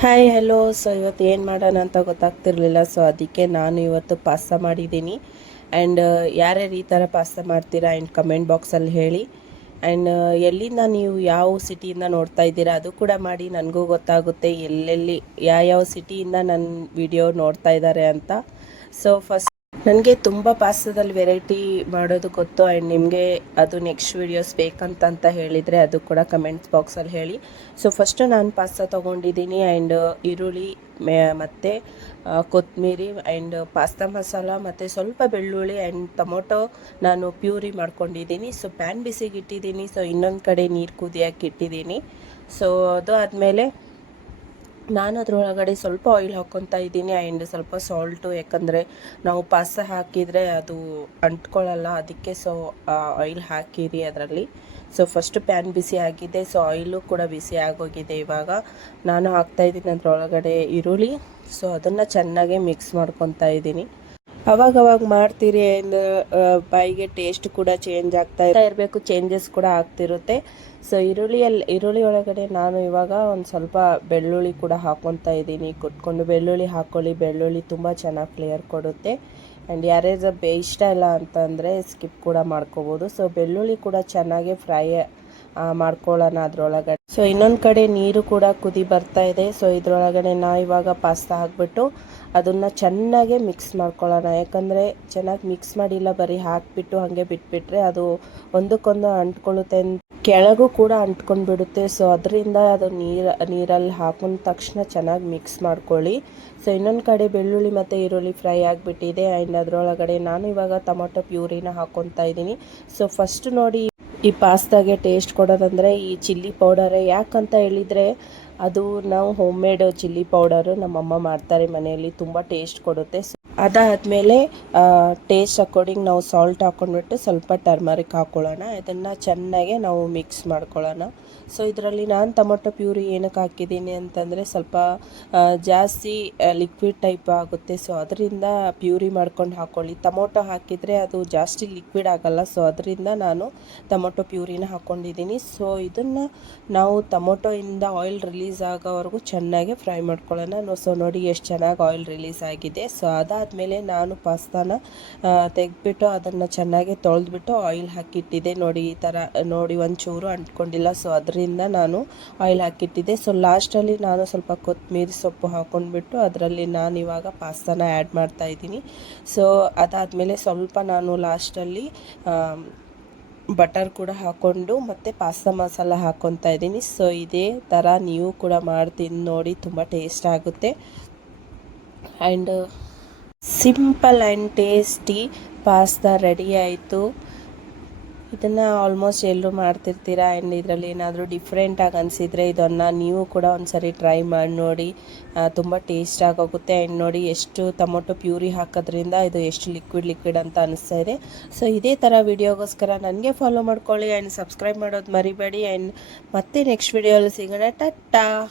Hi hello. So ಇವತ್ತು ಏನು ಮಾಡೋಣ ಅಂತ ಗೊತ್ತಾಗ್ತಿರ್ಲಿಲ್ಲ. ಸೊ ಅದಕ್ಕೆ ನಾನು ಇವತ್ತು ಪಾಸ್ತಾ ಮಾಡಿದ್ದೀನಿ. ಆ್ಯಂಡ್ ಯಾರ್ಯಾರು ಈ ಥರ ಪಾಸ್ತಾ ಮಾಡ್ತೀರಾ ಆ್ಯಂಡ್ ಕಮೆಂಟ್ ಬಾಕ್ಸಲ್ಲಿ ಹೇಳಿ. ಆ್ಯಂಡ್ ಎಲ್ಲಿಂದ ನೀವು ಯಾವ ಸಿಟಿಯಿಂದ ನೋಡ್ತಾ ಇದ್ದೀರಾ ಅದು ಕೂಡ ಮಾಡಿ, ನನಗೂ ಗೊತ್ತಾಗುತ್ತೆ ಎಲ್ಲೆಲ್ಲಿ ಯಾವ ಸಿಟಿಯಿಂದ ನನ್ನ ವಿಡಿಯೋ ನೋಡ್ತಾ ಇದ್ದಾರೆ ಅಂತ. ಸೊ ಫಸ್ಟ್ ನನಗೆ ತುಂಬ ಪಾಸ್ತಾದಲ್ಲಿ ವೆರೈಟಿ ಮಾಡೋದು ಗೊತ್ತು. ಆ್ಯಂಡ್ ನಿಮಗೆ ಅದು ನೆಕ್ಸ್ಟ್ ವೀಡಿಯೋಸ್ ಬೇಕಂತ ಹೇಳಿದರೆ ಅದು ಕೂಡ ಕಮೆಂಟ್ಸ್ ಬಾಕ್ಸಲ್ಲಿ ಹೇಳಿ. ಸೊ ಫಸ್ಟು ನಾನು ಪಾಸ್ತಾ ತೊಗೊಂಡಿದ್ದೀನಿ. ಆ್ಯಂಡ್ ಈರುಳ್ಳಿ ಮತ್ತು ಕೊತ್ತಂಬರಿ ಆ್ಯಂಡ್ ಪಾಸ್ತಾ ಮಸಾಲ ಮತ್ತು ಸ್ವಲ್ಪ ಬೆಳ್ಳುಳ್ಳಿ ಆ್ಯಂಡ್ ಟೊಮೊಟೊ ನಾನು ಪ್ಯೂರಿ ಮಾಡ್ಕೊಂಡಿದ್ದೀನಿ. ಸೊ ಪ್ಯಾನ್ ಬಿಸಿಗೆ ಇಟ್ಟಿದ್ದೀನಿ. ಸೊ ಇನ್ನೊಂದು ಕಡೆ ನೀರು ಕುದಿಯೋಕೆ ಇಟ್ಟಿದ್ದೀನಿ. ಸೊ ಅದು ಆದಮೇಲೆ ನಾನು ಅದರೊಳಗಡೆ ಸ್ವಲ್ಪ ಆಯಿಲ್ ಹಾಕ್ಕೊತಾ ಇದ್ದೀನಿ. ಆ್ಯಂಡ್ ಸ್ವಲ್ಪ ಸಾಲ್ಟು, ಯಾಕಂದರೆ ನಾವು ಪಾಸ್ತಾ ಹಾಕಿದರೆ ಅದು ಅಂಟ್ಕೊಳ್ಳಲ್ಲ, ಅದಕ್ಕೆ ಸೊ ಆಯಿಲ್ ಹಾಕಿರಿ ಅದರಲ್ಲಿ. ಸೊ ಫಸ್ಟು ಪ್ಯಾನ್ ಬಿಸಿ ಆಗಿದೆ. ಸೊ ಆಯಿಲು ಕೂಡ ಬಿಸಿ ಆಗೋಗಿದೆ. ಇವಾಗ ನಾನು ಹಾಕ್ತಾಯಿದ್ದೀನಿ ಅದರೊಳಗಡೆ ಈರುಳ್ಳಿ. ಸೊ ಅದನ್ನು ಚೆನ್ನಾಗಿ ಮಿಕ್ಸ್ ಮಾಡ್ಕೊತಾ ಇದ್ದೀನಿ. ಅವಾಗವಾಗ ಮಾಡ್ತೀರಿ ಆ್ಯಂಡ್ ಬಾಯಿಗೆ ಟೇಸ್ಟ್ ಕೂಡ ಚೇಂಜ್ ಆಗ್ತಾ ಇರಬೇಕು, ಚೇಂಜಸ್ ಕೂಡ ಆಗ್ತಿರುತ್ತೆ. ಸೊ ಈರುಳ್ಳಿ ಒಳಗಡೆ ನಾನು ಇವಾಗ ಒಂದು ಸ್ವಲ್ಪ ಬೆಳ್ಳುಳ್ಳಿ ಕೂಡ ಹಾಕ್ಕೊತಾ ಇದ್ದೀನಿ. ಕುಟ್ಕೊಂಡು ಬೆಳ್ಳುಳ್ಳಿ ಹಾಕ್ಕೊಳ್ಳಿ, ಬೆಳ್ಳುಳ್ಳಿ ತುಂಬ ಚೆನ್ನಾಗಿ ಫ್ಲೇವರ್ ಕೊಡುತ್ತೆ. ಆ್ಯಂಡ್ ಯಾರ್ಯಾರು ಇಷ್ಟ ಇಲ್ಲ ಅಂತಂದರೆ ಸ್ಕಿಪ್ ಕೂಡ ಮಾಡ್ಕೋಬೋದು. ಸೊ ಬೆಳ್ಳುಳ್ಳಿ ಕೂಡ ಚೆನ್ನಾಗಿ ಫ್ರೈ ಮಾಡ್ಕೊಳ್ಳೋಣ ಅದರೊಳಗಡೆ. ಸೊ ಇನ್ನೊಂದು ಕಡೆ ನೀರು ಕೂಡ ಕುದಿ ಬರ್ತಾ ಇದೆ. ಸೊ ಇದರೊಳಗಡೆ ಇವಾಗ ಪಾಸ್ತಾ ಹಾಕ್ಬಿಟ್ಟು ಅದನ್ನು ಚೆನ್ನಾಗೆ ಮಿಕ್ಸ್ ಮಾಡ್ಕೊಳ್ಳೋಣ. ಯಾಕಂದರೆ ಚೆನ್ನಾಗಿ ಮಿಕ್ಸ್ ಮಾಡಿಲ್ಲ, ಬರೀ ಹಾಕಿಬಿಟ್ಟು ಹಾಗೆ ಬಿಟ್ಬಿಟ್ರೆ ಅದು ಒಂದಕ್ಕೊಂದು ಅಂಟ್ಕೊಳ್ಳುತ್ತೆ, ಕೆಳಗೂ ಕೂಡ ಅಂಟ್ಕೊಂಡು ಬಿಡುತ್ತೆ. ಸೊ ಅದರಿಂದ ಅದು ನೀರಲ್ಲಿ ಹಾಕೊಂಡ ತಕ್ಷಣ ಚೆನ್ನಾಗಿ ಮಿಕ್ಸ್ ಮಾಡ್ಕೊಳ್ಳಿ. ಸೊ ಇನ್ನೊಂದು ಕಡೆ ಬೆಳ್ಳುಳ್ಳಿ ಮತ್ತು ಈರುಳ್ಳಿ ಫ್ರೈ ಆಗಿಬಿಟ್ಟಿದೆ. ಆ್ಯಂಡ್ ಅದರೊಳಗಡೆ ನಾನು ಇವಾಗ ಟೊಮೊಟೊ ಪ್ಯೂರಿನ ಹಾಕ್ಕೊತಾ ಇದ್ದೀನಿ. ಸೊ ಫಸ್ಟ್ ನೋಡಿ, ಈ ಪಾಸ್ತಾಗೆ ಟೇಸ್ಟ್ ಕೊಡೋದಂದರೆ ಈ ಚಿಲ್ಲಿ ಪೌಡರೇ. ಯಾಕಂತ ಹೇಳಿದರೆ ಅದು ನಾವು ಹೋಮ್ ಮೇಡ್ ಚಿಲ್ಲಿ ಪೌಡರು ನಮ್ಮಮ್ಮ ಮಾಡ್ತಾರೆ ಮನೆಯಲ್ಲಿ, ತುಂಬ ಟೇಸ್ಟ್ ಕೊಡುತ್ತೆ. ಅದಾದಮೇಲೆ ಟೇಸ್ಟ್ ಅಕಾರ್ಡಿಂಗ್ ನಾವು ಸಾಲ್ಟ್ ಹಾಕ್ಕೊಂಡ್ಬಿಟ್ಟು ಸ್ವಲ್ಪ ಟರ್ಮರಿಕ್ ಹಾಕ್ಕೊಳ್ಳೋಣ. ಇದನ್ನು ಚೆನ್ನಾಗೆ ನಾವು ಮಿಕ್ಸ್ ಮಾಡ್ಕೊಳ್ಳೋಣ. ಸೊ ಇದರಲ್ಲಿ ನಾನು ಟೊಮೊಟೊ ಪ್ಯೂರಿ ಏನಕ್ಕೆ ಹಾಕಿದ್ದೀನಿ ಅಂತಂದರೆ ಸ್ವಲ್ಪ ಜಾಸ್ತಿ ಲಿಕ್ವಿಡ್ ಟೈಪ್ ಆಗುತ್ತೆ. ಸೊ ಅದರಿಂದ ಪ್ಯೂರಿ ಮಾಡ್ಕೊಂಡು ಹಾಕ್ಕೊಳ್ಳಿ. ಟೊಮೊಟೊ ಹಾಕಿದರೆ ಅದು ಜಾಸ್ತಿ ಲಿಕ್ವಿಡ್ ಆಗೋಲ್ಲ. ಸೊ ಅದರಿಂದ ನಾನು ಟೊಮೊಟೊ ಪ್ಯೂರಿನ ಹಾಕ್ಕೊಂಡಿದ್ದೀನಿ. ಸೊ ಇದನ್ನು ನಾವು ಟೊಮೊಟೊಯಿಂದ ಆಯಿಲ್ ರಿಲೀಸ್ ಆಗೋವರೆಗೂ ಚೆನ್ನಾಗಿ ಫ್ರೈ ಮಾಡ್ಕೊಳ್ಳೋಣ. ಸೊ ನೋಡಿ ಎಷ್ಟು ಚೆನ್ನಾಗಿ ಆಯಿಲ್ ರಿಲೀಸ್ ಆಗಿದೆ. ಸೊ ಅದಾದಮೇಲೆ ನಾನು ಪಾಸ್ತಾನ ತೆಗೆದ್ಬಿಟ್ಟು ಅದನ್ನು ಚೆನ್ನಾಗಿ ತೊಳೆದ್ಬಿಟ್ಟು ಆಯಿಲ್ ಹಾಕಿಟ್ಟಿದ್ದೆ. ನೋಡಿ ಈ ಥರ ನೋಡಿ ಒಂಚೂರು ಅಂಟ್ಕೊಂಡಿಲ್ಲ. ಸೊ ಅದರಿಂದ ನಾನು ಆಯಿಲ್ ಹಾಕಿಟ್ಟಿದ್ದೆ. ಸೊ ಲಾಸ್ಟಲ್ಲಿ ನಾನು ಸ್ವಲ್ಪ ಕೊತ್ತಂಬರಿ ಸೊಪ್ಪು ಹಾಕ್ಕೊಂಡ್ಬಿಟ್ಟು ಅದರಲ್ಲಿ ನಾನು ಇವಾಗ ಪಾಸ್ತಾನ ಆ್ಯಡ್ ಮಾಡ್ತಾಯಿದ್ದೀನಿ. ಸೊ ಅದಾದಮೇಲೆ ಸ್ವಲ್ಪ ನಾನು ಲಾಸ್ಟಲ್ಲಿ ಬಟರ್ ಕೂಡ ಹಾಕ್ಕೊಂಡು ಮತ್ತು ಪಾಸ್ತಾ ಮಸಾಲ ಹಾಕ್ಕೊತಾ ಇದ್ದೀನಿ. ಸೊ ಇದೇ ಥರ ನೀವು ಕೂಡ ಮಾಡ್ತೀನಿ ನೋಡಿ, ತುಂಬ ಟೇಸ್ಟ್ ಆಗುತ್ತೆ. And simple and tasty pasta ready ಆಯಿತು. ಇದನ್ನು ಆಲ್ಮೋಸ್ಟ್ ಎಲ್ಲರೂ ಮಾಡ್ತಿರ್ತೀರ. ಆ್ಯಂಡ್ ಇದರಲ್ಲಿ ಏನಾದರೂ ಡಿಫ್ರೆಂಟಾಗಿ ಅನಿಸಿದರೆ ಇದನ್ನು ನೀವು ಕೂಡ ಒಂದು ಸರಿ ಟ್ರೈ ಮಾಡಿ ನೋಡಿ, ತುಂಬ ಟೇಸ್ಟ್ ಆಗೋಗುತ್ತೆ. ಆ್ಯಂಡ್ ನೋಡಿ ಎಷ್ಟು ಟೊಮೊಟೊ ಪ್ಯೂರಿ ಹಾಕೋದ್ರಿಂದ ಇದು ಎಷ್ಟು ಲಿಕ್ವಿಡ್ ಅಂತ ಅನಿಸ್ತಾ ಇದೆ. ಸೊ ಇದೇ ಥರ ವಿಡಿಯೋಗೋಸ್ಕರ ನನಗೆ ಫಾಲೋ ಮಾಡ್ಕೊಳ್ಳಿ ಆ್ಯಂಡ್ ಸಬ್ಸ್ಕ್ರೈಬ್ ಮಾಡೋದು ಮರಿಬೇಡಿ. ಆ್ಯಂಡ್ ಮತ್ತೆ ನೆಕ್ಸ್ಟ್ ವಿಡಿಯೋಲ್ಲಿ ಸಿಗೋಣ. ಟಾಟಾ.